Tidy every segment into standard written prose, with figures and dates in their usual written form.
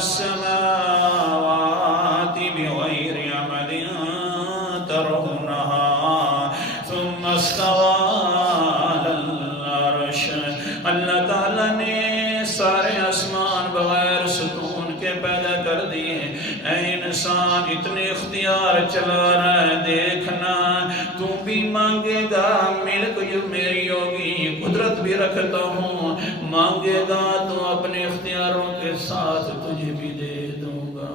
السماوات بغير عمد ترونها ثم استوى على العرش. اللہ تعالیٰ نے سارے آسمان بغیر ستون کے پیدا کر دیے. اے انسان اتنے اختیار چلا رہا ہے، دیکھنا تو بھی مانگے گا ملک جو میری ہوگی، قدرت بھی رکھتا ہوں، مانگے گا تو اپنے اختیاروں کے ساتھ تجھے بھی دے دوں گا.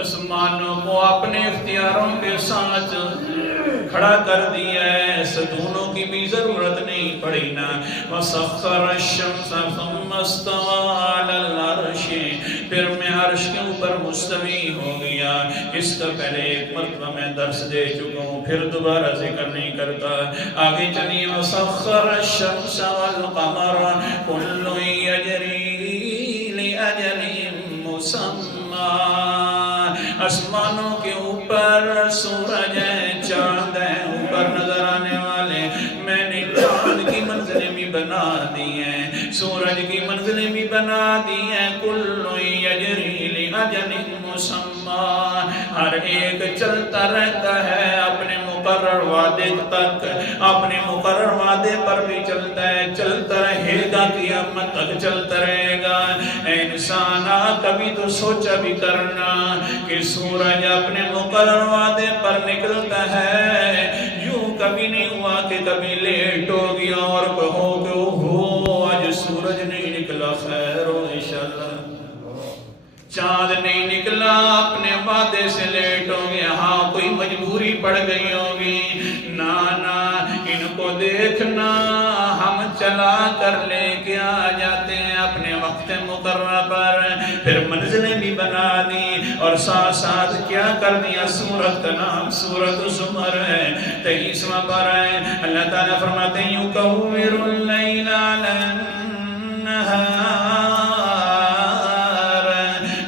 آسمانوں کو اپنے اختیاروں کے ساتھ کھڑا کر دیا ہے، ستونوں کی بھی ضرورت نہیں پڑی نا. وَسَخَّرَ الشَّمْسَ ثُمَّ اسْتَوَى عَلَى الْعَرْشِ. پھر میں عرش کے اوپر مستوی ہو گیا. اس کا پہلے ایک مرتبہ میں درس دے چکا ہوں، پھر دوبارہ ذکر نہیں کرتا. آگے چلیے. وَسَخَّرَ الشَّمْسَ وَالْقَمَرَ كُلٌّ يَجْرِي لِأَجَلٍ مُّسَمًّى. آسمانوں کے اوپر سورج ہے، چاند ہے اوپر نظر آنے والے. میں نے چاند کی منزلیں بھی بنا دی ہیں، سورج کی منزلیں بھی بنا دی ہیں. کل یجری لأجل مسمى. ہر ایک چلتا رہتا ہے اپنے مقرر وعدے تک، اپنے مقرر وعدے پر بھی چلتا ہے، چلتا رہے گا، قیامت تک چلتا رہے گا. اے انسان کبھی تو سوچا بھی کرنا کہ سورج اپنے مقرر وعدے پر نکلتا ہے، یوں کبھی نہیں ہوا کہ کبھی لیٹ ہو گیا اور کہو کہ اوہو آج سورج نہیں نکلا، خیر ہو انشاءاللہ. چاند نہیں نکلا، اپنے وعدے سے لیٹ ہو گیا، ہاں کوئی مجبوری پڑ گئی ہوگی. نانا ان کو دیکھنا ہم چلا کر لے کے آ جاتے ہیں اپنے وقت مقررہ پر. پھر منزلیں بھی بنا دی اور ساتھ ساتھ کیا کر دیا. سورت کا نام سورت زمر ہے، 23واں پارہ ہے. اللہ تعالیٰ فرماتے ہیں یُکَوِّرُ اللَّيْلَ عَلَى النَّهَارِ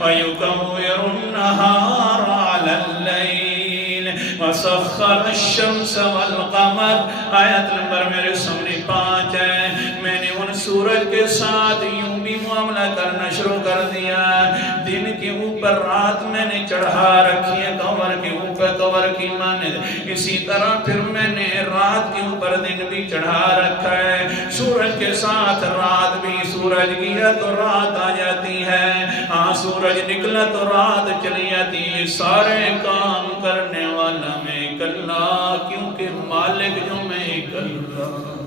وَيُكَوِّرُ النَّهَارَ عَلَى اللَّيْلِ وَسَخَّرَ الشَّمْسَ وَالْقَمَرَ. آیت نمبر میرے سامنے 5 ہے. میں نے ان سورج کے ساتھ یوں بھی معاملہ کرنا شروع کر دیا. دن کے اوپر رات میں نے چڑھا رکھی ہے، قمر کے اوپر قمر کی مانند. اسی طرح پھر میں نے رات کے اوپر دن بھی چڑھا رکھا ہے. سورج کے ساتھ رات بھی، سورج گیا تو رات آ جاتی ہے، ہاں سورج نکلا تو رات چلی جاتی ہے. سارے کام کرنے والا میں ایک اللہ، کیونکہ مالک جو میں ایک اللہ.